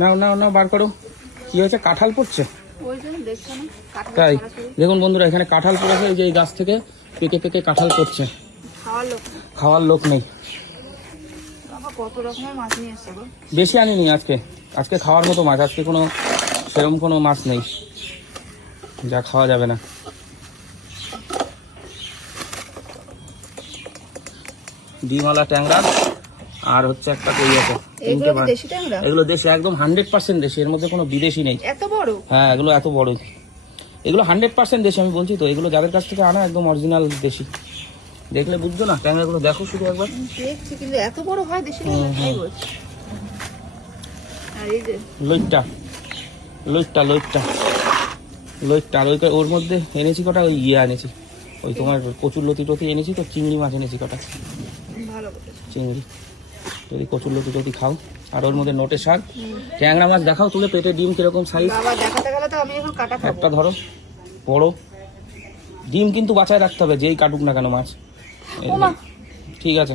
নাও নাও নাও বার করো। কি হয়েছে? কাঁঠাল পড়ছে তাই? দেখুন বন্ধুরা, এখানে কাঁঠাল পড়েছে, এই যে এই গাছ থেকে পেকে পেকে কাঁঠাল পড়ছে। খাওয়ার লোক নেই। বেশি আনিনি আজকে, আজকে খাওয়ার মতো মাছ। আজকে কোনো সেরকম কোনো মাছ নেই যা খাওয়া যাবে না। ডিমওয়ালা ট্যাংরা আর হচ্ছে একটা কই আছে। এগুলো দেশি, একদম 100% দেশি, এর মধ্যে কোনো বিদেশি নেই। এত বড়? হ্যাঁ, এগুলো এত বড়, এগুলো 100% দেশি। আমি বলছি তো, এগুলো যাদের কাছ থেকে আনা একদম অরিজিনাল দেশি। দেখলে বুঝছো না? ট্যাংরাগুলো দেখো শুধু একবার। দেখছি, কিন্তু এত বড় হয় দেশি? আর এই যে লইট্টা লইট্টা লইট্টা লইট্টা, আর ওর মধ্যে এনেছি কটা, ওই এনেছি, ওই তোমার কচুর লতি টতি এনেছি, তো চিংড়ি মাছ এনেছি কটা, ভালো চিংড়ি। যদি কচুর লতি টতি খাও, আর ওর মধ্যে নোটে শাক। ট্যাংরা মাছ দেখাও তুলে, পেটে ডিম কিরকম সাইজ বাবা দেখাতে গেলে তো আমি এখন কাটা খাবো। একটা ধরো, বড় ডিম কিন্তু বাঁচায় রাখতে হবে, যেই কাটুক না কেন মাছ। ঠিক আছে।